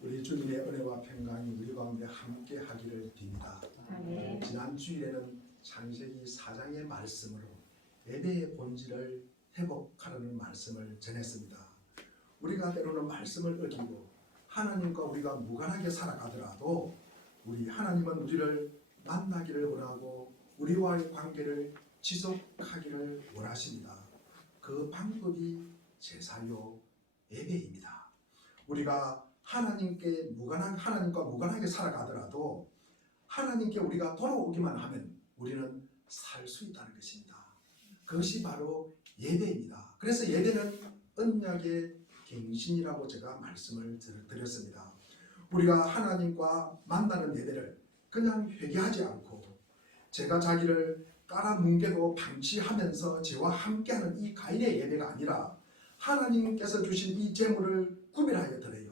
우리 주님의 은혜와 평강이 우리 가운데 함께 하기를 빕니다. 지난 주일에는 창세기 4장의 말씀으로 예배의 본질을 회복하라는 말씀을 전했습니다. 우리가 때로는 말씀을 어기고 하나님과 우리가 무관하게 살아가더라도 우리 하나님은 우리를 만나기를 원하고 우리와의 관계를 지속하기를 원하십니다. 그 방법이 제사요 예배입니다. 우리가 하나님과 무관하게 살아가더라도 하나님께 우리가 돌아오기만 하면 우리는 살 수 있다는 것입니다. 그것이 바로 예배입니다. 그래서 예배는 언약의 갱신이라고 제가 말씀을 드렸습니다. 우리가 하나님과 만나는 예배를 그냥 회개하지 않고 제가 자기를 깔아뭉개도 방치하면서 저와 함께하는 이 가인의 예배가 아니라 하나님께서 주신 이 제물을 구별하여 드려요.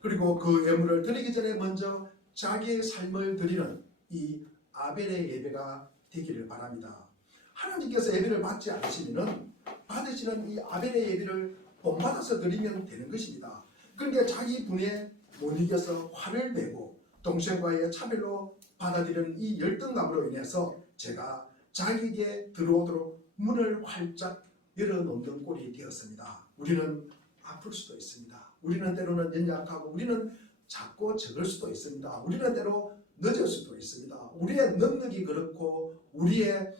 그리고 그 예물을 드리기 전에 먼저 자기의 삶을 드리는 이 아벨의 예배가 되기를 바랍니다. 하나님께서 예배를 받지 않으시면 받으시는 이 아벨의 예배를 본받아서 드리면 되는 것입니다. 그런데 자기 분에 못 이겨서 화를 내고 동생과의 차별로 받아들이는 이 열등감으로 인해서 제가 자기에게 들어오도록 문을 활짝 열어놓는 꼴이 되었습니다. 우리는 아플 수도 있습니다. 우리는 때로는 연약하고 우리는 작고 적을 수도 있습니다. 우리는 때로 늦을 수도 있습니다. 우리의 능력이 그렇고 우리의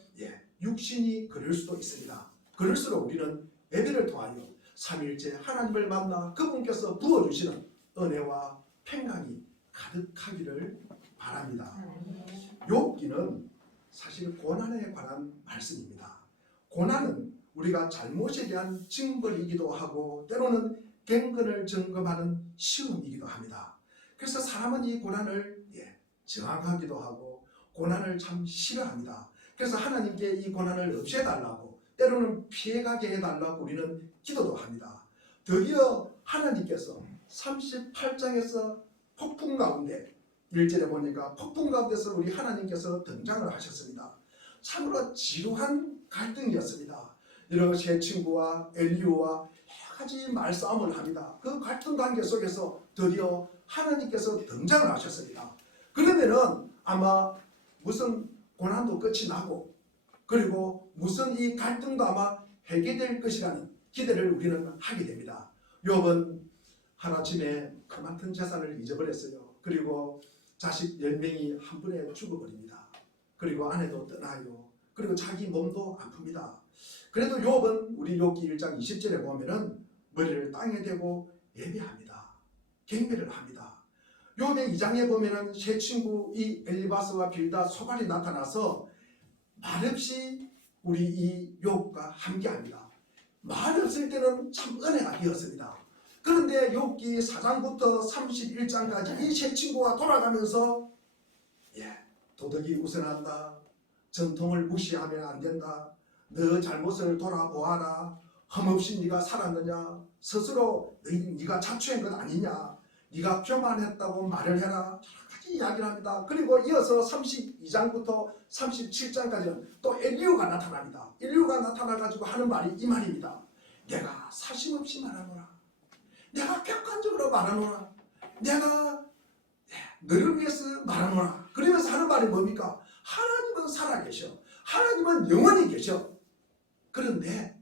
육신이 그럴 수도 있습니다. 그럴수록 우리는 예배를 통하여 삼일째 하나님을 만나 그분께서 부어주시는 은혜와 평강이 가득하기를 바랍니다. 욥기는 사실 고난에 관한 말씀입니다. 고난은 우리가 잘못에 대한 징벌이기도 하고 때로는 갱근을 점검하는 시험이기도 합니다. 그래서 사람은 이 고난을 저항하기도 하고 고난을 참 싫어합니다. 그래서 하나님께 이 고난을 없애달라고 때로는 피해가게 해달라고 우리는 기도도 합니다. 드디어 하나님께서 38장에서 폭풍 가운데 1절에 보니까 폭풍 가운데서 우리 하나님께서 등장을 하셨습니다. 참으로 지루한 갈등이었습니다. 여러 세 친구와 엘리후와 여러 가지 말싸움을 합니다. 그 갈등 관계 속에서 드디어 하나님께서 등장을 하셨습니다. 그러면은 아마 무슨 고난도 끝이 나고 그리고 무슨 이 갈등도 아마 해결될 것이라는 기대를 우리는 하게 됩니다. 욥은 하루아침에 그만큼 재산을 잊어버렸어요. 그리고 자식 10명이 한 번에 죽어버립니다. 그리고 아내도 떠나요. 그리고 자기 몸도 아픕니다. 그래도 욥은 우리 욥기 1장 20절에 보면은 머리를 땅에 대고 예배합니다. 경배를 합니다. 욥의 2장에 보면은 세 친구 이 엘리바스와 빌다 소발이 나타나서 말없이 우리 이 욥과 함께합니다. 말 없을 때는 참 은혜가 되었습니다. 그런데 욥기 4장부터 31장까지 이 세 친구가 돌아가면서 도덕이 우선한다. 전통을 무시하면 안 된다. 너 잘못을 돌아보아라. 험없이 네가 살았느냐. 스스로 네가 자초한 것 아니냐. 네가 교만했다고 말을 해라. 여러 가지 이야기를 합니다. 그리고 이어서 32장부터 37장까지는 또 엘리후가 나타납니다. 엘리후가 나타나가지고 하는 말이 이 말입니다. 내가 사심없이 말하노라. 내가 객관적으로 말하노라. 내가 너를 위해서 말하노라. 그러면서 하는 말이 뭡니까? 하나님은 살아계셔. 하나님은 영원히 계셔. 그런데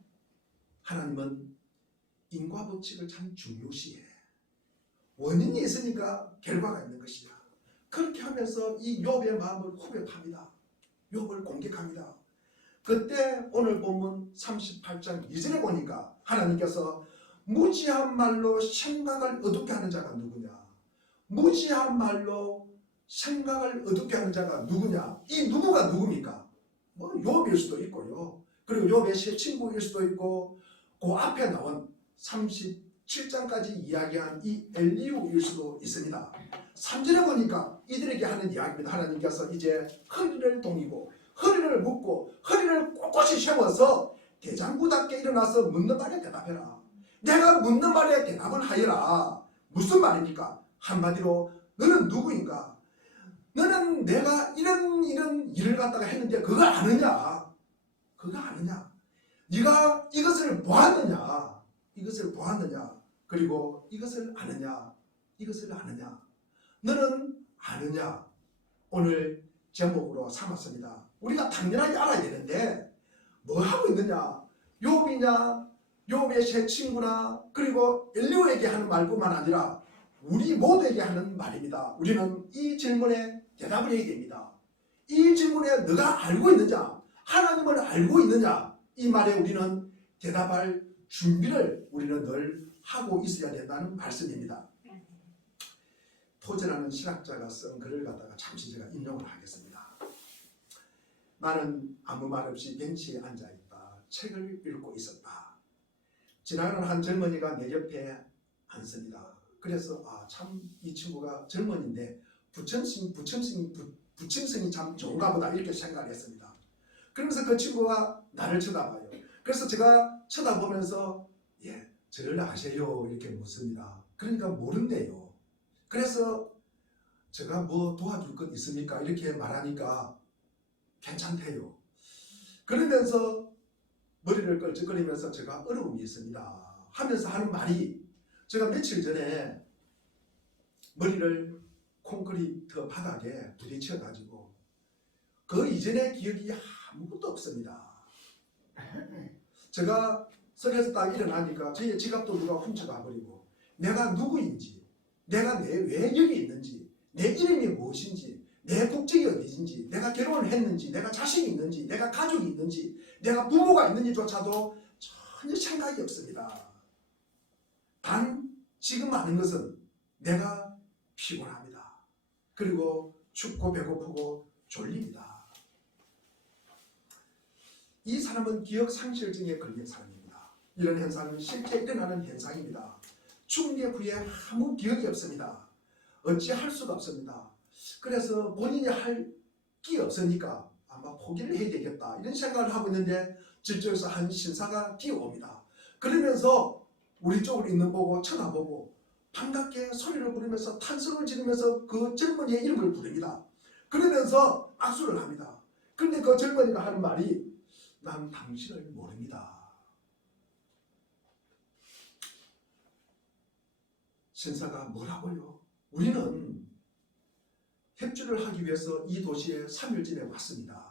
하나님은 인과법칙을 참 중요시해. 원인이 있으니까 결과가 있는 것이야. 그렇게 하면서 이 욥의 마음을 후벼팝니다. 욥을 공격합니다. 그때 오늘 본문 38장 2절에 보니까 하나님께서 무지한 말로 생각을 어둡게 하는 자가 누구냐. 무지한 말로 생각을 어둡게 하는 자가 누구냐. 이 누구가 누굽니까? 뭐 욥일 수도 있고요. 그리고 욥의 세 친구일 수도 있고 그 앞에 나온 37장까지 이야기한 이 엘리후일 수도 있습니다. 3절에 보니까 이들에게 하는 이야기입니다. 하나님께서 이제 허리를 동이고 허리를 묶고 허리를 꼿꼿이 세워서 대장부답게 일어나서 묻는 말에 대답해라. 내가 묻는 말에 대답을 하여라. 무슨 말입니까? 한마디로 너는 누구인가? 너는 내가 이런 일을 갖다가 했는데 그거 아느냐? 그거 아느냐? 네가 이것을 보았느냐? 이것을 보았느냐? 그리고 이것을 아느냐? 이것을 아느냐? 너는 아느냐? 오늘 제목으로 삼았습니다. 우리가 당연하게 알아야 되는데 뭐 하고 있느냐? 욥이냐? 욥의 새 친구나 그리고 엘리후에게 하는 말뿐만 아니라 우리 모두에게 하는 말입니다. 우리는 이 질문에 대답을 해야 됩니다. 이 질문에 너가 알고 있느냐? 하나님을 알고 있느냐? 이 말에 우리는 대답할 준비를 우리는 늘 하고 있어야 된다는 말씀입니다. 토제라는 신학자가 쓴 글을 갖다가 잠시 제가 인용을 하겠습니다. 나는 아무 말 없이 벤치에 앉아있다. 책을 읽고 있었다. 지나가는 한 젊은이가 내 옆에 앉습니다. 그래서 참 이 친구가 젊은인데 부침성이 참 좋은가 보다 이렇게 생각을 했습니다. 그러면서 그 친구가 나를 쳐다봐요. 그래서 제가 쳐다보면서 저를 아세요? 이렇게 묻습니다. 그러니까 모른대요. 그래서 제가 뭐 도와줄 것 있습니까? 이렇게 말하니까 괜찮대요. 그러면서 머리를 끌적거리면서 제가 어려움이 있습니다 하면서 하는 말이, 제가 며칠 전에 머리를 콘크리트 바닥에 부딪혀 가지고 그 이전의 기억이 아무것도 없습니다. 제가 설에서 딱 일어나니까 저의 지갑도 누가 훔쳐가 버리고 내가 누구인지, 내가 왜 여기 있는지, 내 이름이 무엇인지, 내 국적이 어디인지, 내가 결혼을 했는지, 내가 자식이 있는지, 내가 가족이 있는지, 내가 부모가 있는지조차도 전혀 생각이 없습니다. 단 지금 아는 것은 내가 피곤합니다. 그리고 춥고 배고프고 졸립니다. 이 사람은 기억 상실증에 걸린 사람입니다. 이런 현상은 실제 일어나는 현상입니다. 충격 후에 아무 기억이 없습니다. 어찌할 수가 없습니다. 그래서 본인이 할 게 없으니까 아마 포기를 해야 되겠다 이런 생각을 하고 있는데 저쪽에서 한 신사가 뛰어옵니다. 그러면서 우리 쪽으로 있는 보고 쳐다보고 반갑게 소리를 부르면서 탄성을 지르면서 그 젊은이의 이름을 부릅니다. 그러면서 악수를 합니다. 그런데 그 젊은이가 하는 말이, 난 당신을 모릅니다. 신사가 뭐라고요? 우리는 협주를 하기 위해서 이 도시에 3일쯤에 왔습니다.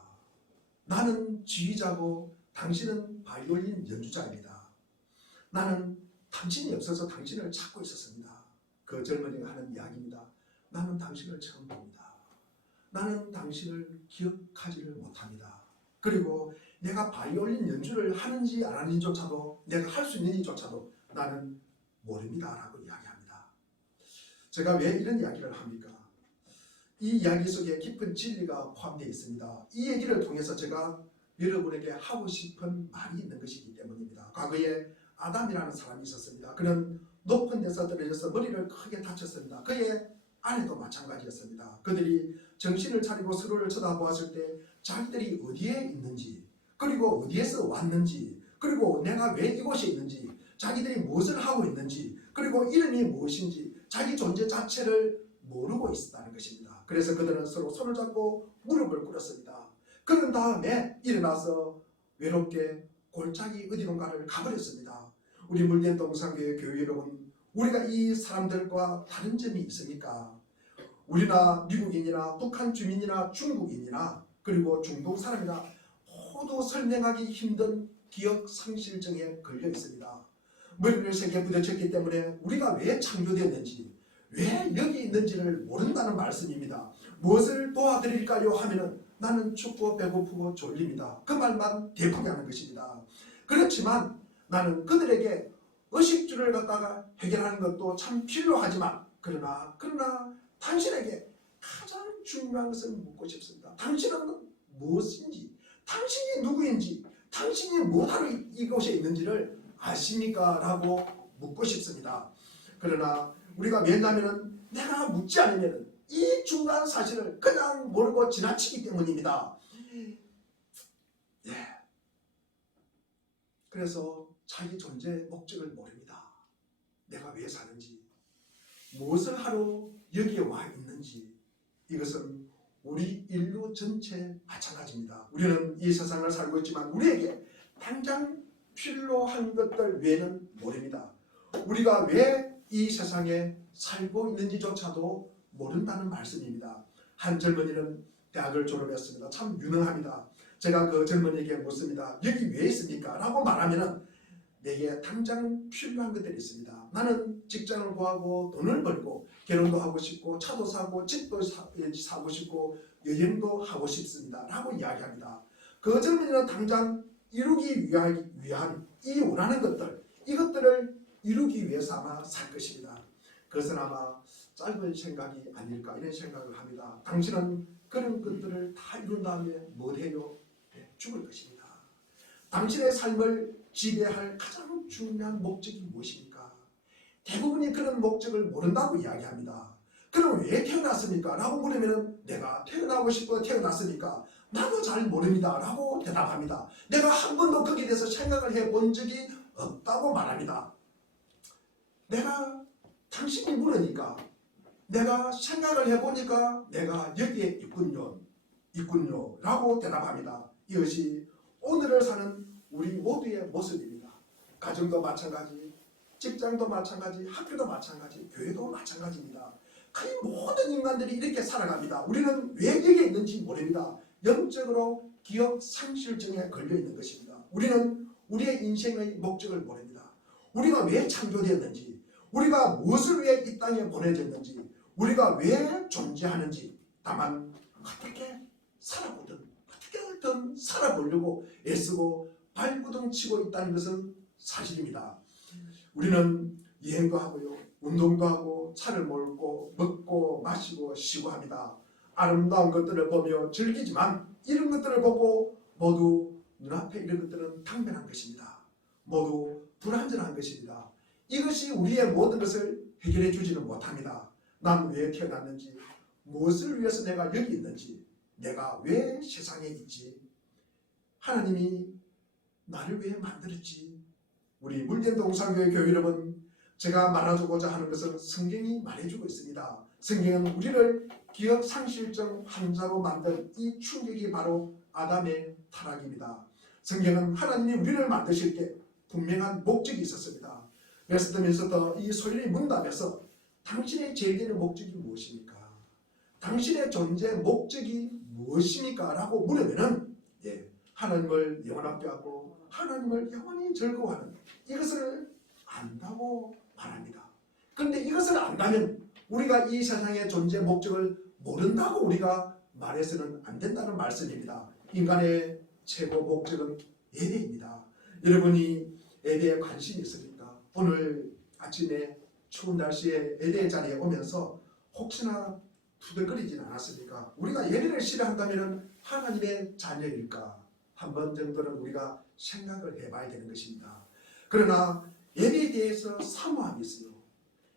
나는 지휘자고 당신은 바이올린 연주자입니다. 나는 당신이 없어서 당신을 찾고 있었습니다. 그 젊은이가 하는 이야기입니다. 나는 당신을 처음 봅니다. 나는 당신을 기억하지를 못합니다. 그리고 내가 바이올린 연주를 하는지 안 하는지조차도, 내가 할 수 있는지조차도 나는 모릅니다 라고 이야기합니다. 제가 왜 이런 이야기를 합니까? 이 이야기 속에 깊은 진리가 포함되어 있습니다. 이 얘기를 통해서 제가 여러분에게 하고 싶은 말이 있는 것이기 때문입니다. 과거에 아담이라는 사람이 있었습니다. 그는 높은 데서 떨어져서 머리를 크게 다쳤습니다. 그의 아내도 마찬가지였습니다. 그들이 정신을 차리고 서로를 쳐다보았을 때 자기들이 어디에 있는지, 그리고 어디에서 왔는지, 그리고 내가 왜 이곳에 있는지, 자기들이 무엇을 하고 있는지, 그리고 이름이 무엇인지 자기 존재 자체를 모르고 있었다는 것입니다. 그래서 그들은 서로 손을 잡고 무릎을 꿇었습니다. 그런 다음에 일어나서 외롭게 골짜기 어디론가를 가버렸습니다. 우리 물된 동산교회 교회 여러분, 우리가 이 사람들과 다른 점이 있습니까? 우리나 미국인이나 북한 주민이나 중국인이나 그리고 중동 사람이나 모두 설명하기 힘든 기억 상실증에 걸려 있습니다. 머리를 세게 부딪혔기 때문에 우리가 왜 창조되었는지, 왜 여기 있는지를 모른다는 말씀입니다. 무엇을 도와드릴까요? 하면은 나는 춥고 배고프고 졸립니다. 그 말만 대폭이 하는 것입니다. 그렇지만 나는 그들에게 의식주를 갖다가 해결하는 것도 참 필요하지만 그러나 당신에게 가장 중요한 것을 묻고 싶습니다. 당신은 무엇인지, 당신이 누구인지, 당신이 뭐하러 이곳에 있는지를 아십니까? 라고 묻고 싶습니다. 그러나 우리가 왜냐하면 내가 묻지 않으면 이 중요한 사실을 그냥 모르고 지나치기 때문입니다. 그래서 자기 존재의 목적을 모릅니다. 내가 왜 사는지, 무엇을 하러 여기에 와 있는지. 이것은 우리 인류 전체 마찬가지입니다. 우리는 이 세상을 살고 있지만 우리에게 당장 필요한 것들 외에는 모릅니다. 우리가 왜 이 세상에 살고 있는지조차도 모른다는 말씀입니다. 한 젊은이는 대학을 졸업했습니다. 참 유능합니다. 제가 그 젊은이에게 묻습니다. 여기 왜 있습니까? 라고 말하면은 내게 당장 필요한 것들이 있습니다. 나는 직장을 구하고 돈을 벌고 결혼도 하고 싶고 차도 사고 집도 사고 싶고 여행도 하고 싶습니다. 라고 이야기합니다. 그 젊은이는 당장 이루기 위한 이 원하는 것들, 이것들을 이루기 위해서 아마 살 것입니다. 그것은 아마 짧은 생각이 아닐까 이런 생각을 합니다. 당신은 그런 것들을 다 이룬 다음에 뭘 해요? 네, 죽을 것입니다. 당신의 삶을 지배할 가장 중요한 목적이 무엇입니까? 대부분이 그런 목적을 모른다고 이야기합니다. 그럼 왜 태어났습니까? 라고 물으면 내가 태어나고 싶어 태어났으니까 나도 잘 모릅니다 라고 대답합니다. 내가 한 번도 거기에 대해서 생각을 해본 적이 없다고 말합니다. 내가 당신이 물으니까 내가 생각을 해보니까 내가 여기에 있군요 라고 대답합니다. 이것이 오늘을 사는 우리 모두의 모습입니다. 가정도 마찬가지, 직장도 마찬가지, 학교도 마찬가지, 교회도 마찬가지입니다. 거의 모든 인간들이 이렇게 살아갑니다. 우리는 왜 여기에 있는지 모릅니다. 영적으로 기억 상실증에 걸려 있는 것입니다. 우리는 우리의 인생의 목적을 모릅니다. 우리가 왜 창조되었는지, 우리가 무엇을 위해 이 땅에 보내졌는지, 우리가 왜 존재하는지, 다만 어떻게 살아보든 어떻게든 살아보려고 애쓰고 발구둥 치고 있다는 것은 사실입니다. 우리는 여행도 하고요, 운동도 하고, 차를 몰고 먹고 마시고 쉬고 합니다. 아름다운 것들을 보며 즐기지만 이런 것들을 보고 모두 눈앞에 이런 것들은 당면한 것입니다. 모두 불완전한 것입니다. 이것이 우리의 모든 것을 해결해 주지는 못합니다. 난 왜 태어났는지, 무엇을 위해서 내가 여기 있는지, 내가 왜 세상에 있지, 하나님이 나를 왜 만들었지. 우리 물대동산교회 교회 여러분, 제가 말해주고자 하는 것은 성경이 말해주고 있습니다. 성경은 우리를 기억상실증 환자로 만든 이 충격이 바로 아담의 타락입니다. 성경은 하나님이 우리를 만드실 때 분명한 목적이 있었습니다. 웨스트민스터 이 소련이 문답에서 당신의 제일되는 목적이 무엇입니까? 당신의 존재 목적이 무엇입니까? 라고 물으면은 하나님을 영원하게 하고 하나님을 영원히 즐거워하는 이것을 안다고 말합니다. 그런데 이것을 안다면 우리가 이 세상의 존재 목적을 모른다고 우리가 말해서는 안 된다는 말씀입니다. 인간의 최고 목적은 예배입니다. 여러분이 예배에 관심이 있습니까? 오늘 아침에 추운 날씨에 예배 자리에 오면서 혹시나 투덜거리진 않았습니까? 우리가 예배를 싫어한다면 하나님의 자녀일까? 한 번 정도는 우리가 생각을 해봐야 되는 것입니다. 그러나 예배에 대해서 사모함이 있어요.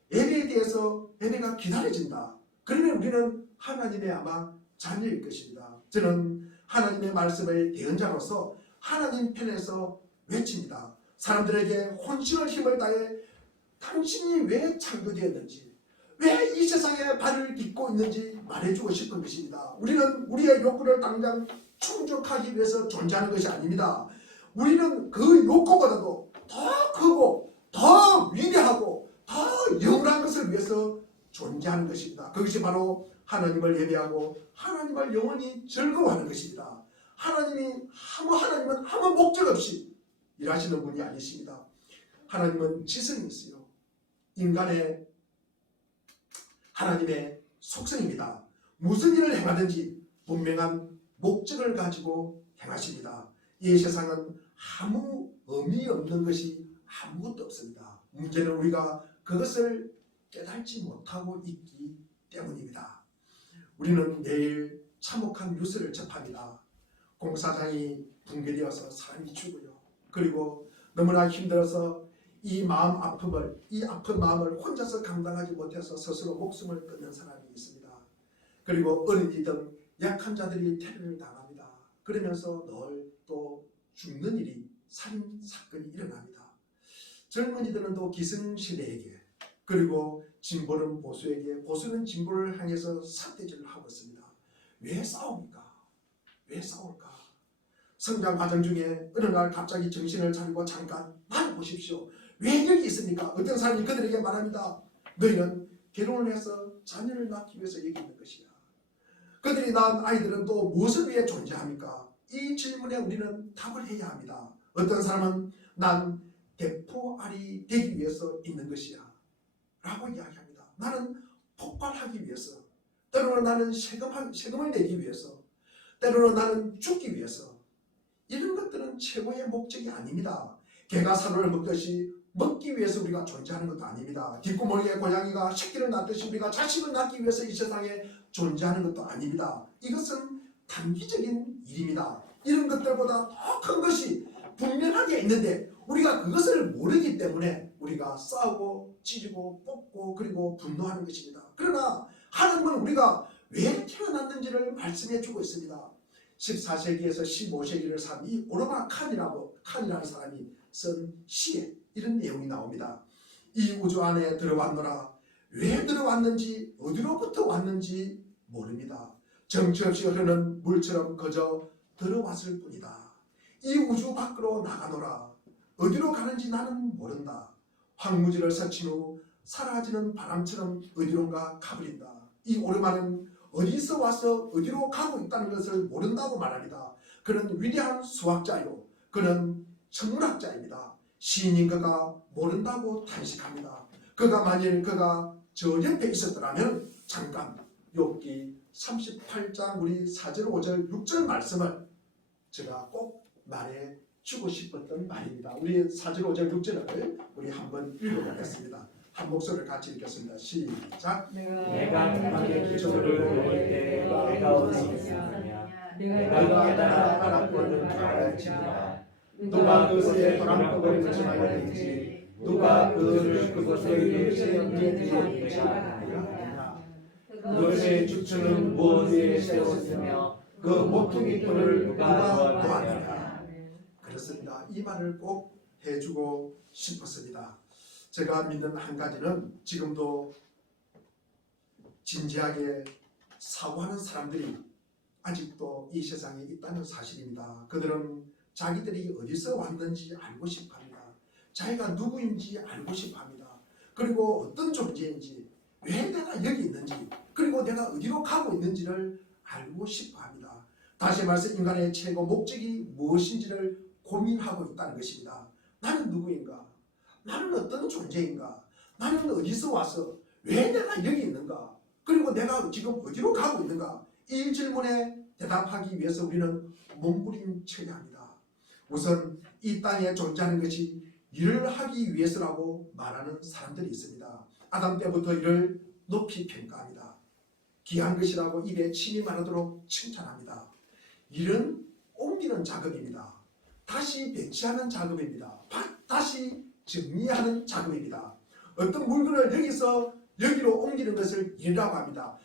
예배에 대해서 예배가 기다려진다. 그러면 우리는 하나님의 아마 자녀일 것입니다. 저는 하나님의 말씀의 대언자로서 하나님 편에서 외칩니다. 사람들에게 혼신을 힘을 다해 당신이 왜 창조되었는지, 왜 이 세상에 발을 딛고 있는지 말해주고 싶은 것입니다. 우리는 우리의 욕구를 당장 충족하기 위해서 존재하는 것이 아닙니다. 우리는 그 욕구보다도 더 크고 더 위대하고 더 영원한 것을 위해서 존재하는 것입니다. 그것이 바로 하나님을 예배하고 하나님을 영원히 즐거워하는 것입니다. 하나님은 아무 목적 없이 일하시는 분이 아니십니다. 하나님은 지성이 있어요. 인간의 하나님의 속성입니다. 무슨 일을 행하든지 분명한 목적을 가지고 행하십니다. 이 세상은 아무 의미 없는 것이 아무것도 없습니다. 문제는 우리가 그것을 깨닫지 못하고 있기 때문입니다. 우리는 매일 참혹한 뉴스를 접합니다. 공사장이 붕괴되어서 사람이 죽어요. 그리고 너무나 힘들어서 이 아픈 마음을 혼자서 감당하지 못해서 스스로 목숨을 끊는 사람이 있습니다. 그리고 어린이들, 약한 자들이 테러를 당합니다. 그러면서 늘 또 죽는 일이, 살인 사건이 일어납니다. 젊은이들은 또 기성세대에게, 그리고 진보는 보수에게, 보수는 진보를 향해서 삿대질을 하고 있습니다. 왜 싸웁니까? 왜 싸울까? 성장 과정 중에 어느 날 갑자기 정신을 차리고 잠깐 나를 보십시오. 왜 여기 있습니까? 어떤 사람이 그들에게 말합니다. 너희는 결혼을 해서 자녀를 낳기 위해서 여기 있는 것이야. 그들이 낳은 아이들은 또 무엇을 위해 존재합니까? 이 질문에 우리는 답을 해야 합니다. 어떤 사람은 난 대포알이 되기 위해서 있는 것이야 라고 이야기합니다. 나는 폭발하기 위해서, 때로는 나는 세금을 내기 위해서, 때로는 나는 죽기 위해서. 이런 것들은 최고의 목적이 아닙니다. 개가 사료를 먹듯이 먹기 위해서 우리가 존재하는 것도 아닙니다. 뒷구멍에 고양이가 새끼를 낳듯이 우리가 자식을 낳기 위해서 이 세상에 존재하는 것도 아닙니다. 이것은 단기적인 일입니다. 이런 것들보다 더 큰 것이 분명하게 있는데 우리가 그것을 모르기 때문에 우리가 싸우고 찌르고 뽑고 그리고 분노하는 것입니다. 그러나 하나님은 우리가 왜 태어났는지를 말씀해 주고 있습니다. 14세기에서 15세기를 산 이 오르마 칸이라는 사람이 쓴 시에 이런 내용이 나옵니다. 이 우주 안에 들어왔노라. 왜 들어왔는지 어디로부터 왔는지 모릅니다. 정처 없이 흐르는 물처럼 그저 들어왔을 뿐이다. 이 우주 밖으로 나가노라. 어디로 가는지 나는 모른다. 황무지를 스친 후 사라지는 바람처럼 어디론가 가버린다. 이 오르마는 어디서 와서 어디로 가고 있다는 것을 모른다고 말합니다. 그는 위대한 수학자요, 그는 천문학자입니다. 시인인 그가 모른다고 탄식합니다. 만일 그가 저 옆에 있었더라면 잠깐 욥기 38장 우리 4절 5절 6절 말씀을 제가 꼭 말해 주고 싶었던 말입니다. 우리 4절 5절 6절을 우리 한번 읽어보겠습니다. 한 목소리를 같이 읽겠습니다. 시작. 내가 땅의 기초를 놓을 때 내가 어디 있었느냐. 내가 깨달아 알았거든 알지니라. 누가 그것의 방법을 정하였는지 누가 그것을 예시했는지 내가 아느냐. 그것의 주체는 무엇에 세웠으며 그 모퉁이 뿔을 누가 놓았느냐. 그렇습니다. 이 말을 꼭 해주고 싶었습니다. 제가 믿는 한 가지는 지금도 진지하게 사고하는 사람들이 아직도 이 세상에 있다는 사실입니다. 그들은 자기들이 어디서 왔는지 알고 싶어합니다. 자기가 누구인지 알고 싶어합니다. 그리고 어떤 존재인지, 왜 내가 여기 있는지, 그리고 내가 어디로 가고 있는지를 알고 싶어합니다. 다시 말해서 인간의 최고 목적이 무엇인지를 고민하고 있다는 것입니다. 나는 누구인가? 나는 어떤 존재인가? 나는 어디서 와서 왜 내가 여기 있는가? 그리고 내가 지금 어디로 가고 있는가? 이 질문에 대답하기 위해서 우리는 몸부림쳐야 합니다. 우선 이 땅에 존재하는 것이 일을 하기 위해서라고 말하는 사람들이 있습니다. 아담 때부터 일을 높이 평가합니다. 귀한 것이라고 입에 침이 마르도록 칭찬합니다. 일은 옮기는 작업입니다. 다시 배치하는 작업입니다. 다시 정리하는 작업입니다. 어떤 물건을 여기서 여기로 옮기는 것을 일이라고 합니다.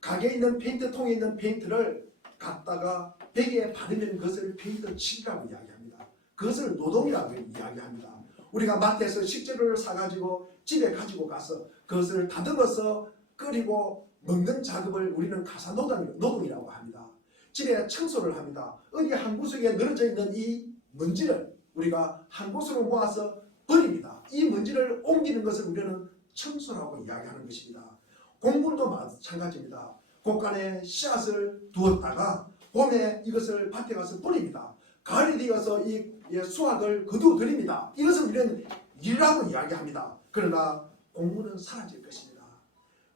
가게에 있는 페인트통에 있는 페인트를 갖다가 벽에 바르면 그것을 페인트 칠이라고 이야기합니다. 그것을 노동이라고 이야기합니다. 우리가 마트에서 식재료를 사가지고 집에 가지고 가서 그것을 다듬어서 끓이고 먹는 작업을 우리는 가사노동이라고 합니다. 집에 청소를 합니다. 어디 한 구석에 늘어져 있는 이 먼지를 우리가 한 곳으로 모아서 버립니다. 이 먼지를 옮기는 것을 우리는 청소라고 이야기하는 것입니다. 공부도 마찬가지입니다. 곳간에 씨앗을 두었다가 봄에 이것을 밭에 가서 버립니다. 가을이 되어서 이 수확을 거두어드립니다. 이것을 우리는 일이라고 이야기합니다. 그러나 공부는 사라질 것입니다.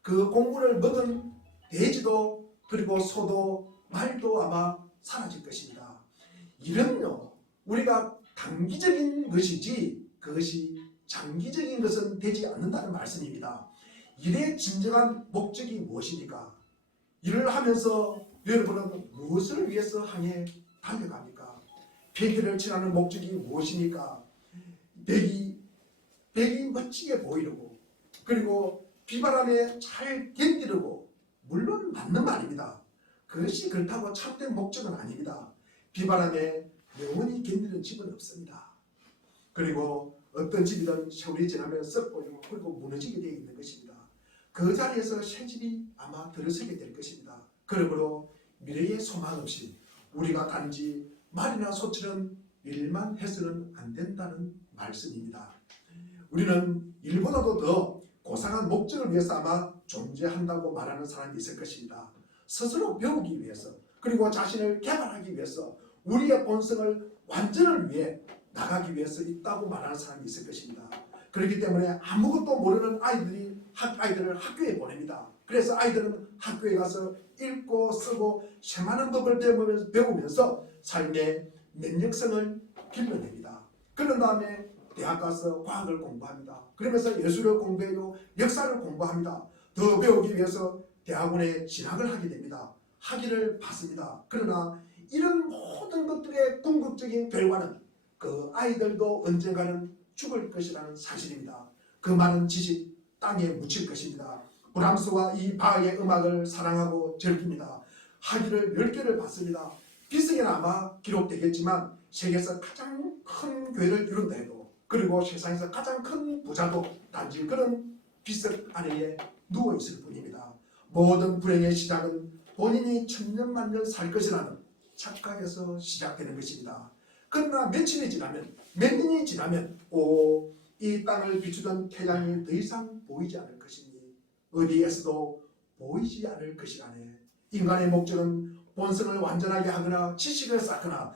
그 공부를 먹은 돼지도 그리고 소도 말도 아마 사라질 것입니다. 일은요, 우리가 단기적인 것이지 그것이 장기적인 것은 되지 않는다는 말씀입니다. 일의 진정한 목적이 무엇입니까? 일을 하면서 여러분은 무엇을 위해서 향해 달려갑니까? 벽을 칠하는 목적이 무엇입니까? 벽이 멋지게 보이려고, 그리고 비바람에 잘 견디려고. 물론 맞는 말입니다. 그것이 그렇다고 참된 목적은 아닙니다. 비바람에 영원히 견디는 집은 없습니다. 그리고 어떤 집이든 세월이 지나면 썩고 그리고 무너지게 되어 있는 것입니다. 그 자리에서 새 집이 아마 들어서게 될 것입니다. 그러므로 미래의 소망 없이 우리가 단지 말이나 소처럼 일만 해서는 안 된다는 말씀입니다. 우리는 일보다도 더 고상한 목적을 위해서 아마 존재한다고 말하는 사람이 있을 것입니다. 스스로 배우기 위해서, 그리고 자신을 개발하기 위해서, 우리의 본성을 완전을 위해 나가기 위해서 있다고 말하는 사람이 있을 것입니다. 그렇기 때문에 아무것도 모르는 아이들을 학교에 보냅니다. 그래서 아이들은 학교에 가서 읽고 쓰고 쇠많은 법을 배우면서 삶의 면역성을 길러냅니다. 그런 다음에 대학 가서 과학을 공부합니다. 그러면서 예술을 공부해요. 역사를 공부합니다. 더 배우기 위해서 대학원에 진학을 하게 됩니다. 학위를 받습니다. 그러나 이런 모든 것들의 궁극적인 결과는 그 아이들도 언젠가는 죽을 것이라는 사실입니다. 그 많은 지식 땅에 묻힐 것입니다. 브람스와 이 바흐의 음악을 사랑하고 즐깁니다. 학위를 10개를 받습니다. 비석에는 아마 기록되겠지만 세계에서 가장 큰 교회를 이룬다 해도, 그리고 세상에서 가장 큰 부자도 단지 그런 비석 아래에 누워있을 뿐입니다. 모든 불행의 시작은 본인이 천년만년 살 것이라는 착각에서 시작되는 것입니다. 그러나 며칠이 지나면, 몇 년이 지나면 이 땅을 비추던 태양이 더 이상 보이지 않을 것이니 어디에서도 보이지 않을 것이라네. 인간의 목적은 본성을 완전하게 하거나 지식을 쌓거나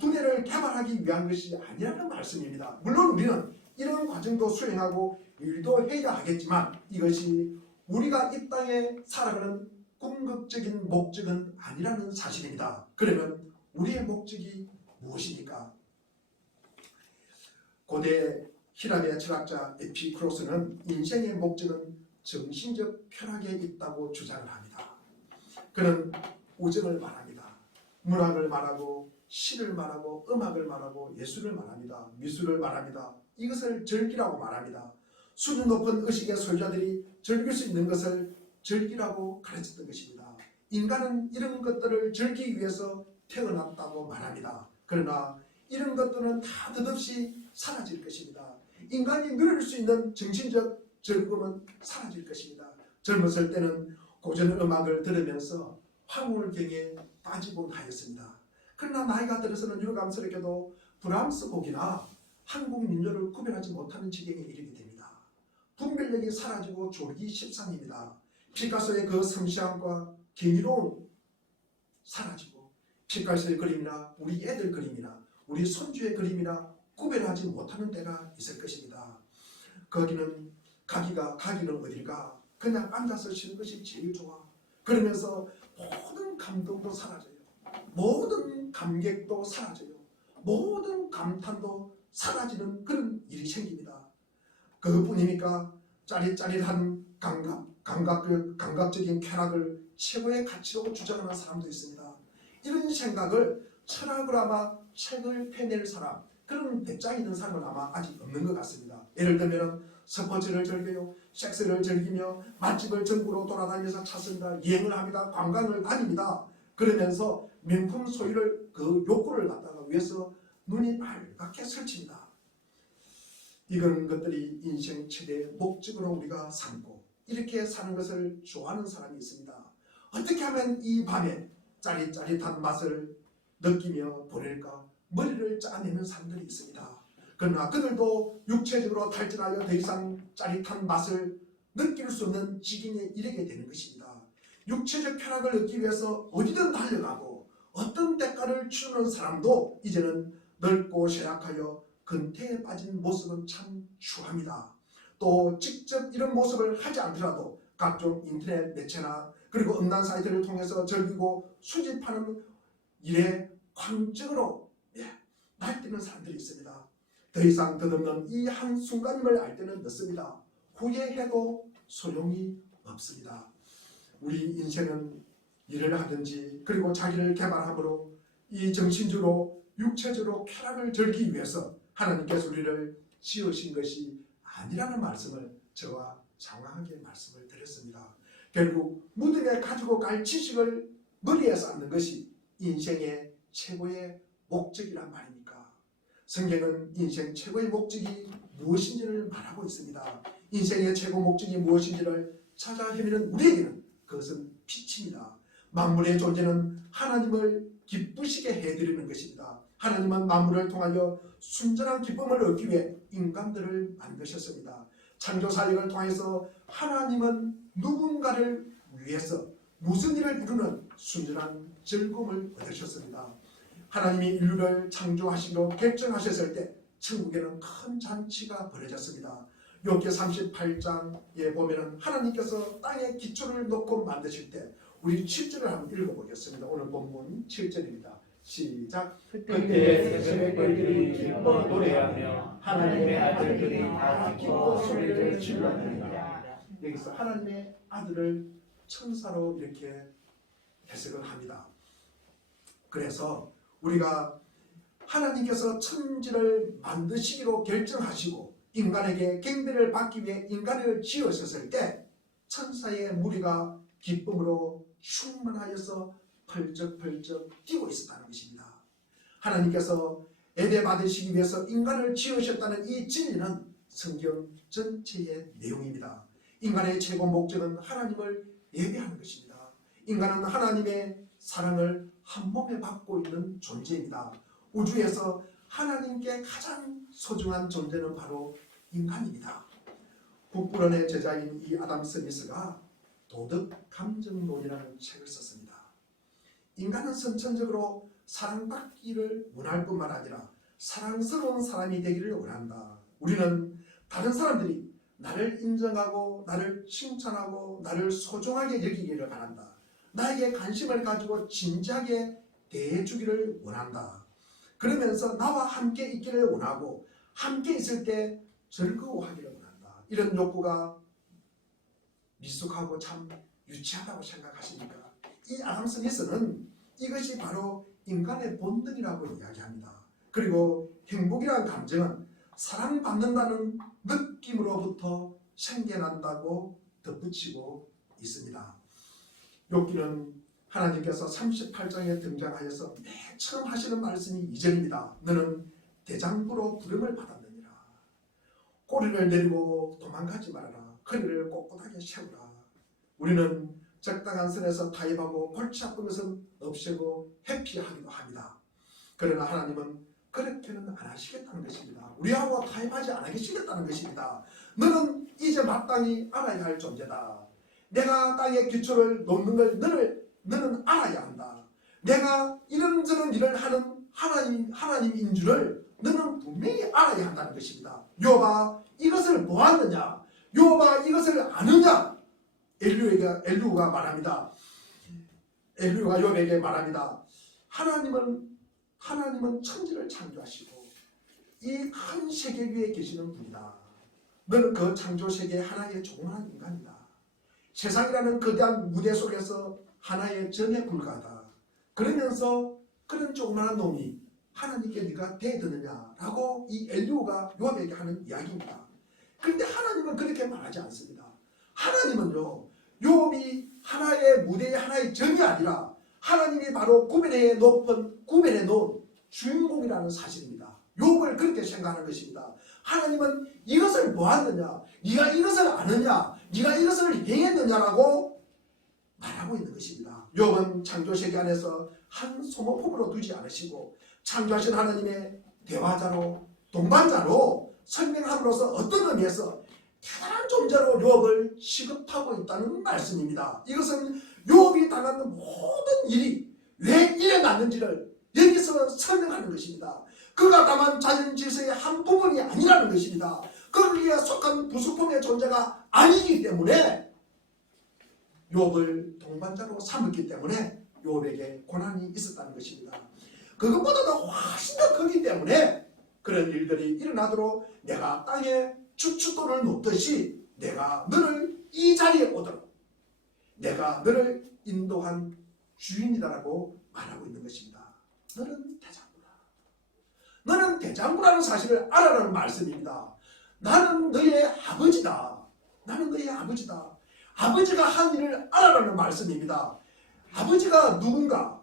두뇌를 개발하기 위한 것이 아니라는 말씀입니다. 물론 우리는 이런 과정도 수행하고 일도 해야 하겠지만 이것이 우리가 이 땅에 살아가는 궁극적인 목적은 아니라는 사실입니다. 그러면 우리의 목적이 무엇입니까? 고대 히랍의 철학자 에피쿠로스는 인생의 목적은 정신적 쾌락에 있다고 주장을 합니다. 그는 우정을 말합니다. 문학을 말하고 시를 말하고 음악을 말하고 예술을 말합니다. 미술을 말합니다. 이것을 즐기라고 말합니다. 수준 높은 의식의 소유자들이 즐길 수 있는 것을 즐기라고 가르쳤던 것입니다. 인간은 이런 것들을 즐기기 위해서 태어났다고 말합니다. 그러나 이런 것들은 다 덧없이 사라질 것입니다. 인간이 누릴 수 있는 정신적 즐거움은 사라질 것입니다. 젊었을 때는 고전 음악을 들으면서 황홀경에 빠지곤 하였습니다. 그러나 나이가 들어서는 유감스럽게도 브람스 곡이나 한국 민요를 구별하지 못하는 지경에 이르게 됩니다. 분별력이 사라지고 졸기 십상입니다. 피카소의 그 섬세함과 경이로움 사라지고 피카소의 그림이나 우리 애들 그림이나 우리 손주의 그림이나 구별하지 못하는 때가 있을 것입니다. 가기는 어딜까? 그냥 앉아서 쉬는 것이 제일 좋아. 그러면서 모든 감동도 사라져요. 모든 감격도 사라져요. 모든 감탄도 사라지는 그런 일이 생깁니다. 그뿐입니까? 짜릿짜릿한 감각적인 쾌락을 최고의 가치로 주장하는 사람도 있습니다. 이런 생각을 철학으로 아마 책을 펴낼 사람, 그런 배짱 있는 사람은 아마 아직 없는 것 같습니다. 예를 들면 스포츠를 즐겨요. 섹스를 즐기며 맛집을 전국으로 돌아다니면서 찾습니다. 여행을 합니다. 관광을 다닙니다. 그러면서 명품 소유를 그 욕구를 갖다가 위해서 눈이 빨갛게 설칩니다. 이런 것들이 인생 최대의 목적으로 우리가 삼고 이렇게 사는 것을 좋아하는 사람이 있습니다. 어떻게 하면 이 밤에 짜릿짜릿한 맛을 느끼며 보낼까 머리를 짜내는 사람들이 있습니다. 그러나 그들도 육체적으로 탈진하여 더 이상 짜릿한 맛을 느낄 수 없는 지경에 이르게 되는 것입니다. 육체적 쾌락을 얻기 위해서 어디든 달려가고 어떤 대가를 치르는 사람도 이제는 늙고 쇠약하여 근태에 빠진 모습은 참 추합니다. 또 직접 이런 모습을 하지 않더라도 각종 인터넷 매체나 그리고 음란 사이트를 통해서 즐기고 수집하는 일에 광적으로 날뛰는 사람들이 있습니다. 더 이상 덧없는 이 한순간임을 알 때는 늦습니다. 후회해도 소용이 없습니다. 우리 인생은 일을 하든지 그리고 자기를 개발함으로 이 정신적으로 육체적으로 쾌락을 즐기기 위해서 하나님께서 우리를 지으신 것이 아니라는 말씀을 저와 장황하게 말씀을 드렸습니다. 결국 무덤에 가지고 갈 지식을 머리에 쌓는 것이 인생의 최고의 목적이란 말입니까? 성경은 인생 최고의 목적이 무엇인지를 말하고 있습니다. 인생의 최고 목적이 무엇인지를 찾아 헤매는 우리에게는 그것은 빛입니다. 만물의 존재는 하나님을 기쁘시게 해드리는 것입니다. 하나님은 만물을 통하여 순전한 기쁨을 얻기 위해 인간들을 만드셨습니다. 창조 사역을 통해서 하나님은 누군가를 위해서 무슨 일을 이루는 순전한 즐거움을 얻으셨습니다. 하나님이 인류를 창조하시기로 결정하셨을 때 천국에는 큰 잔치가 벌어졌습니다. 욥기 38장에 보면은 하나님께서 땅에 기초를 놓고 만드실 때 우리 7절을 한번 읽어보겠습니다. 오늘 본문 7절입니다. 시작. 그때 새벽별들이 기뻐 노래하며 하나님의 아들들이 다 기뻐 소리를 질렀느니라. 여기서 하나님의 아들을 천사로 이렇게 해석을 합니다. 그래서 우리가 하나님께서 천지를 만드시기로 결정하시고 인간에게 경배를 받기 위해 인간을 지으셨을 때 천사의 무리가 기쁨으로 충만하여서 펄쩍펄쩍 뛰고 있었다는 것입니다. 하나님께서 예배받으시기 위해서 인간을 지으셨다는 이 진리는 성경 전체의 내용입니다. 인간의 최고 목적은 하나님을 예배하는 것입니다. 인간은 하나님의 사랑을 한 몸에 받고 있는 존재입니다. 우주에서 하나님께 가장 소중한 존재는 바로 인간입니다. 북부론의 제자인 이 아담 스미스가 도덕 감정론이라는 책을 썼습니다. 인간은 선천적으로 사랑받기를 원할 뿐만 아니라 사랑스러운 사람이 되기를 원한다. 우리는 다른 사람들이 나를 인정하고 나를 칭찬하고 나를 소중하게 여기기를 바란다. 나에게 관심을 가지고 진지하게 대해주기를 원한다. 그러면서 나와 함께 있기를 원하고 함께 있을 때 즐거워하기를 원한다. 이런 욕구가 미숙하고 참 유치하다고 생각하십니까? 이 아담 스미스는 이것이 바로 인간의 본능이라고 이야기합니다. 그리고 행복이라는 감정은 사랑받는다는 느낌으로부터 생겨난다고 덧붙이고 있습니다. 욥기는 하나님께서 38장에 등장하여서 맨 처음 하시는 말씀이 2절입니다. 너는 대장부로 부름을 받았느니라. 꼬리를 내리고 도망가지 말아라. 허리를 꼿꼿하게 세우라. 우리는 적당한 선에서 타협하고 골치 아픈 것은 없애고 회피하기도 합니다. 그러나 하나님은 그렇게는 안 하시겠다는 것입니다. 우리하고 타협하지 않으시겠다는 것입니다. 너는 이제 마땅히 알아야 할 존재다. 내가 땅에 기초를 놓는 걸 너는 알아야 한다. 내가 이런저런 일을 하는 하나님인 줄을 너는 분명히 알아야 한다는 것입니다. 욥아 이것을 보았느냐? 욥아 이것을 아느냐? 엘리후가 말합니다. 엘리후가 욥에게 말합니다. 하나님은 천지를 창조하시고 이 큰 세계 위에 계시는 분이다. 너는 그 창조 세계의 하나의 조그마한 인간이다. 세상이라는 거대한 무대 속에서 하나의 점에 불과하다. 그러면서 그런 조그마한 놈이 하나님께 네가 대드느냐라고 이 엘리후가 욥에게 하는 이야기입니다. 그런데 하나님은 그렇게 말하지 않습니다. 하나님은요, 욥이 하나의 무대의 하나의 점이 아니라 하나님이 바로 구별해 놓은 주인공이라는 사실입니다. 욥을 그렇게 생각하는 것입니다. 하나님은 이것을 보았느냐, 네가 이것을 아느냐, 네가 이것을 행했느냐라고 말하고 있는 것입니다. 욥은 창조세계 안에서 한 소모품으로 두지 않으시고 창조하신 하나님의 대화자로 동반자로 설명함으로써 어떤 의미에서 대단한 존재로 욥을 취급하고 있다는 말씀입니다. 이것은 욥이 당하는 모든 일이 왜 일어났는지를 여기서 설명하는 것입니다. 그가 당한 자연 질서의 한 부분이 아니라는 것입니다. 거기에 속한 부수품의 존재가 아니기 때문에 욥을 동반자로 삼았기 때문에 욥에게 고난이 있었다는 것입니다. 그것보다도 훨씬 더 크기 때문에 그런 일들이 일어나도록 내가 땅에 주춧돌을 놓듯이 내가 너를 이 자리에 오도록 내가 너를 인도한 주인이다라고 말하고 있는 것입니다. 너는 대장부다. 너는 대장부라는 사실을 알아라는 말씀입니다. 나는 너의 아버지다. 나는 너의 아버지다. 아버지가 한 일을 알아라는 말씀입니다. 아버지가 누군가?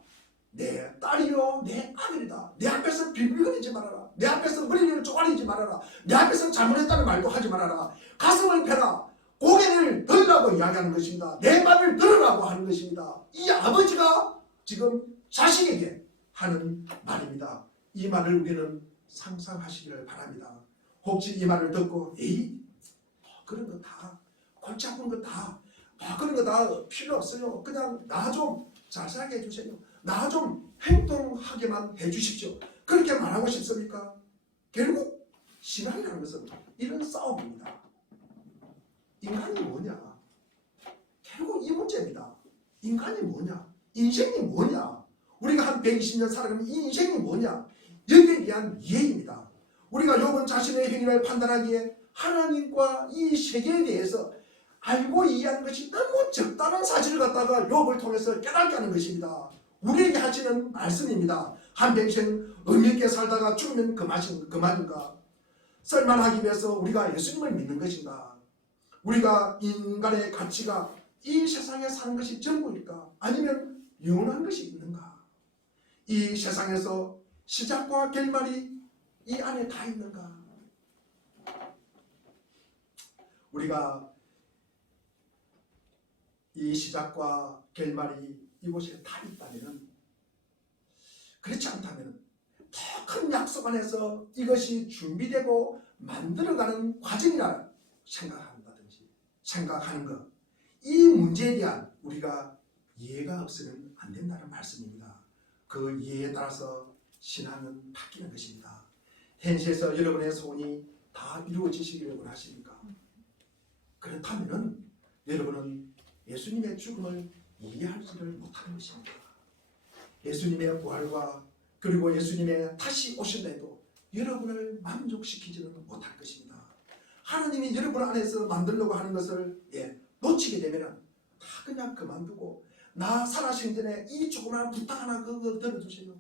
내 딸이요 내 아들이다. 내 앞에서 빌빌거리지 말아라. 내 앞에서 머리를 쪼가리지 말아라. 내 앞에서 잘못했다는 말도 하지 말아라. 가슴을 펴라. 고개를 들으라고 이야기하는 것입니다. 내 말을 들으라고 하는 것입니다. 이 아버지가 지금 자식에게 하는 말입니다. 이 말을 우리는 상상하시기를 바랍니다. 혹시 이 말을 듣고 그런 거 다 골치 아픈 거 다 그런 거 다 필요 없어요. 그냥 나 좀 잘 살게 해주세요. 나 좀 행동하게만 해주십시오. 그렇게 말하고 싶습니까? 결국 신앙이라는 것은 이런 싸움입니다. 인간이 뭐냐? 결국 이 문제입니다. 인간이 뭐냐? 인생이 뭐냐? 우리가 한 120년 살아가면 이 인생이 뭐냐? 여기에 대한 이해입니다. 우리가 욥은 자신의 행위를 판단하기에 하나님과 이 세계에 대해서 알고 이해하는 것이 너무 적다는 사실을 갖다가 욥을 통해서 깨닫게 하는 것입니다. 우리에게 하시는 말씀입니다. 한평생 의미 있게 살다가 죽으면 그만인가? 썰만하기 위해서 우리가 예수님을 믿는 것인가? 우리가 인간의 가치가 이 세상에 사는 것이 전부일까? 아니면 영원한 것이 있는가? 이 세상에서 시작과 결말이 이 안에 다 있는가? 우리가 이 시작과 결말이 이곳에 다 있다면, 그렇지 않다면 더 큰 약속 안에서 이것이 준비되고 만들어가는 과정이라 생각한다든지 생각하는 것, 이 문제에 대한 우리가 이해가 없으면 안 된다는 말씀입니다. 그 이해에 따라서 신앙은 바뀌는 것입니다. 현실에서 여러분의 소원이 다 이루어지시기를 원하십니까? 그렇다면 여러분은 예수님의 죽음을 이해하지를 못하는 것입니다. 예수님의 부활과 그리고 예수님의 다시 오신데도 여러분을 만족시키지는 못할 것입니다. 하나님이 여러분 안에서 만들려고 하는 것을 놓치게 되면 다 그냥 그만두고 나 살아신 전에 이 조그마한 부탁 하나 그거 들어주세요.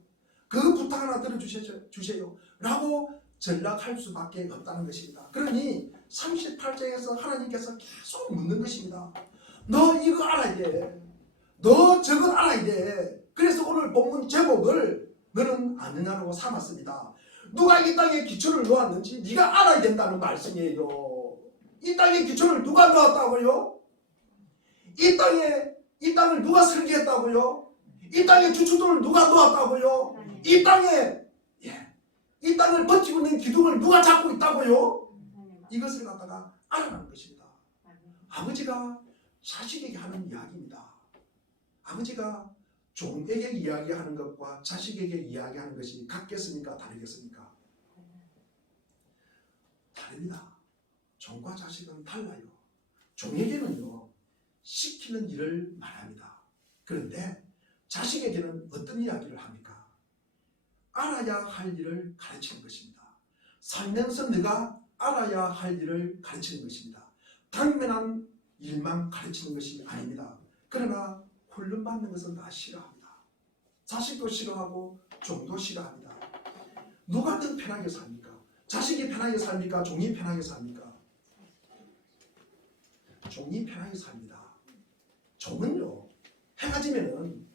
그 부탁 하나 들어주세요. 라고 전락할 수밖에 없다는 것입니다. 그러니 38장에서 하나님께서 계속 묻는 것입니다. 너 이거 알아야 돼. 너 저거 알아야 돼. 그래서 오늘 본문 제목을 너는 아느냐라고 삼았습니다. 누가 이 땅에 기초를 놓았는지 네가 알아야 된다는 말씀이에요. 이 땅에 기초를 누가 놓았다고요? 이 땅을 누가 설계했다고요? 이 땅에 주춧돌을 누가 놓았다고요? 이 땅을 버티고 있는 기둥을 누가 잡고 있다고요? 이것을 갖다가 알아가는 것입니다. 아버지가 자식에게 하는 이야기입니다. 아버지가 종에게 이야기하는 것과 자식에게 이야기하는 것이 같겠습니까? 다르겠습니까? 다릅니다. 종과 자식은 달라요. 종에게는요, 시키는 일을 말합니다. 그런데 자식에게는 어떤 이야기를 합니까? 알아야 할 일을 가르치는 것입니다. 살면서 내가 알아야 할 일을 가르치는 것입니다. 당면한 일만 가르치는 것이 아닙니다. 그러나 훈련받는 것은 다 싫어합니다. 자식도 싫어하고 종도 싫어합니다. 누가 더 편하게 삽니까? 자식이 편하게 삽니까? 종이 편하게 삽니까? 종이 편하게 삽니다. 종은요, 해가 지면은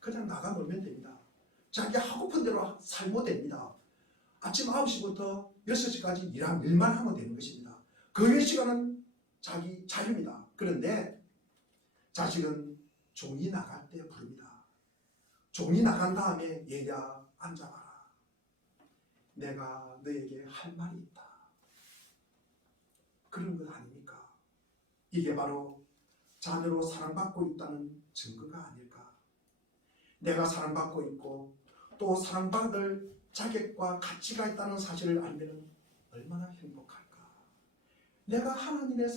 그냥 나가 놀면 됩니다. 자기 하고픈 대로 살면 됩니다. 아침 9시부터 6시까지 일만 하면 되는 것입니다. 그 외 시간은 자기 자유입니다. 그런데 자식은 종이 나갈 때 부릅니다. 종이 나간 다음에 얘야 앉아봐라. 내가 너에게 할 말이 있다. 그런 것 아닙니까? 이게 바로 자녀로 사랑받고 있다는 증거가 아닐까? 내가 사랑받고 있고 또 사랑받을 자격과 가치가 있다는 사실을 알면 얼마나 행복할까? 내가 하나님의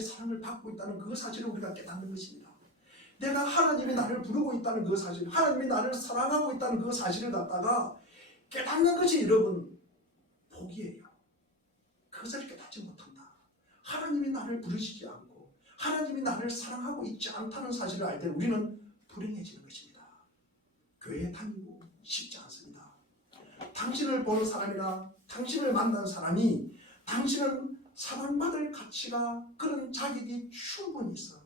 사랑을 받고 있다는 그 사실을 우리가 깨닫는 것입니다. 내가 하나님이 나를 부르고 있다는 그 사실, 하나님이 나를 사랑하고 있다는 그 사실을 갖다가 깨닫는 것이 여러분 복이에요. 그것을 깨닫지 못한다. 하나님이 나를 부르시지 않고 하나님이 나를 사랑하고 있지 않다는 사실을 알 때 우리는 불행해지는 것입니다. 교회에 다니고 쉽지 않습니다. 당신을 보는 사람이나 당신을 만난 사람이 당신은 사랑받을 가치가 그런 자격이 충분히 있어.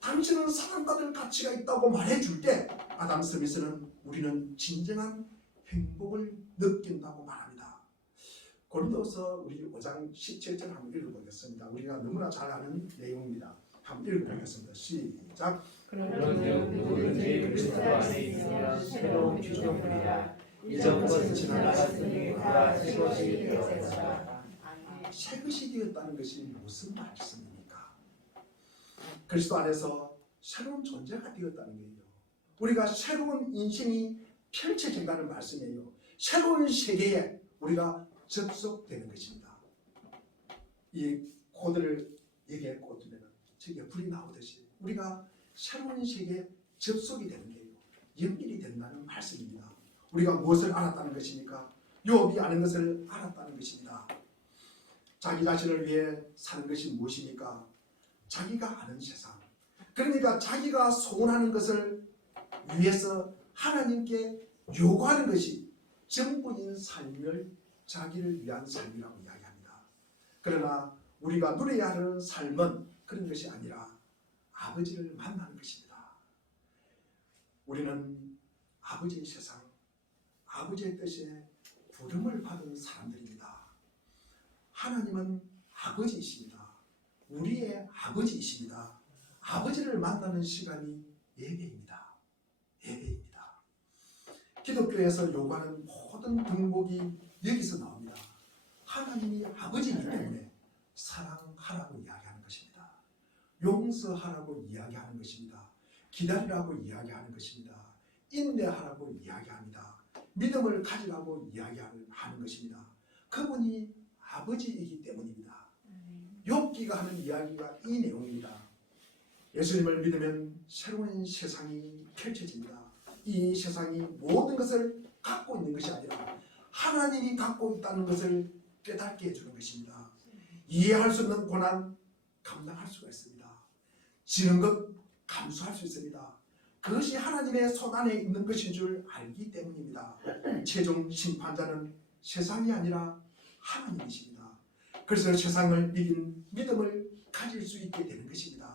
당신은 사랑받을 가치가 있다고 말해줄 때 아담 스미스는 우리는 진정한 행복을 느낀다고 말합니다. 고린도서 우리 5장 17절 한번 읽어보겠습니다. 우리가 너무나 잘 아는 내용입니다. 한번 읽어보겠습니다. 시작. 그런즉 누구든지 그리스도 안에 있으면 새로운 피조물이라 이전 것은 지나갔으니 그가 새 것이 되었다. 새 것이 되었다는 것이 무슨 말씀입니까? 그리스도 안에서 새로운 존재가 되었다는 거예요. 우리가 새로운 인생이 펼쳐진다는 말씀이에요. 새로운 세계에 우리가 접속되는 것입니다. 이 코드를 여기에 꽂으면 저기에 불이 나오듯이 우리가 새로운 세계에 접속이 되는 거예요. 연결이 된다는 말씀입니다. 우리가 무엇을 알았다는 것입니까? 욥이 아는 것을 알았다는 것입니다. 자기 자신을 위해 사는 것이 무엇입니까? 자기가 아는 세상. 그러니까 자기가 소원하는 것을 위해서 하나님께 요구하는 것이 전부인 삶을 자기를 위한 삶이라고 이야기합니다. 그러나 우리가 누려야 하는 삶은 그런 것이 아니라 아버지를 만나는 것입니다. 우리는 아버지의 세상, 아버지의 뜻에 부름을 받은 사람들입니다. 하나님은 아버지이십니다. 우리의 아버지이십니다. 아버지를 만나는 시간이 예배입니다. 예배입니다. 기독교에서 요구하는 모든 등복이 여기서 나옵니다. 하나님이 아버지이기 때문에 사랑하라고 이야기하는 것입니다. 용서하라고 이야기하는 것입니다. 기다리라고 이야기하는 것입니다. 인내하라고 이야기합니다. 믿음을 가지라고 이야기하는 것입니다. 그분이 아버지이기 때문입니다. 욥기가 하는 이야기가 이 내용입니다. 예수님을 믿으면 새로운 세상이 펼쳐집니다. 이 세상이 모든 것을 갖고 있는 것이 아니라 하나님이 갖고 있다는 것을 깨닫게 해주는 것입니다. 이해할 수 없는 고난 감당할 수가 있습니다. 지는 것 감수할 수 있습니다. 그것이 하나님의 손 안에 있는 것인 줄 알기 때문입니다. 최종 심판자는 세상이 아니라 하나님이십니다. 그래서 세상을 이긴 믿음을 가질 수 있게 되는 것입니다.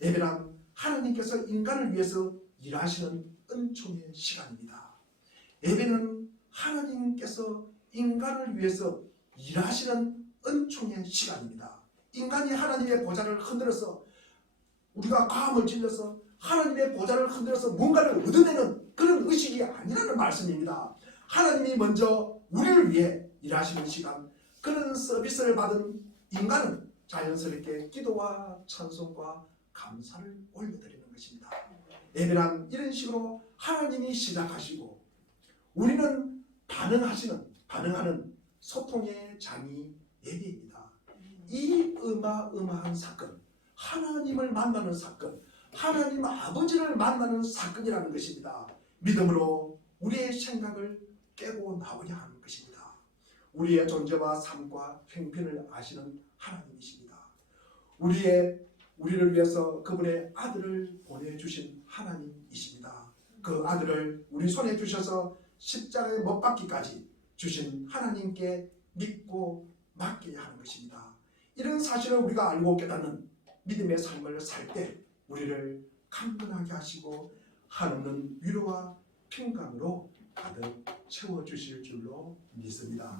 예배란 하나님께서 인간을 위해서 일하시는 은총의 시간입니다. 예배는 하나님께서 인간을 위해서 일하시는 은총의 시간입니다. 인간이 하나님의 보좌를 흔들어서 우리가 과음을 질러서 하나님의 보좌를 흔들어서 뭔가를 얻어내는 그런 의식이 아니라는 말씀입니다. 하나님이 먼저 우리를 위해 일하시는 시간, 그런 서비스를 받은 인간은 자연스럽게 기도와 찬송과 감사를 올려드리는 것입니다. 예배란 이런 식으로 하나님이 시작하시고 우리는 반응하는 소통의 장이 예배입니다. 이 어마어마한 사건, 하나님을 만나는 사건, 하나님 아버지를 만나는 사건이라는 것입니다. 믿음으로 우리의 생각을 깨고 나오야 하는 것입니다. 우리의 존재와 삶과 형편을 아시는 하나님이십니다. 우리를 위해서 그분의 아들을 보내주신 하나님이십니다. 그 아들을 우리 손에 주셔서 십자가에 못 박기까지 주신 하나님께 믿고 맡겨야 하는 것입니다. 이런 사실을 우리가 알고 깨닫는 믿음의 삶을 살 때 우리를 강건하게 하시고 한없는 위로와 평강으로 가득 채워주실 줄로 믿습니다.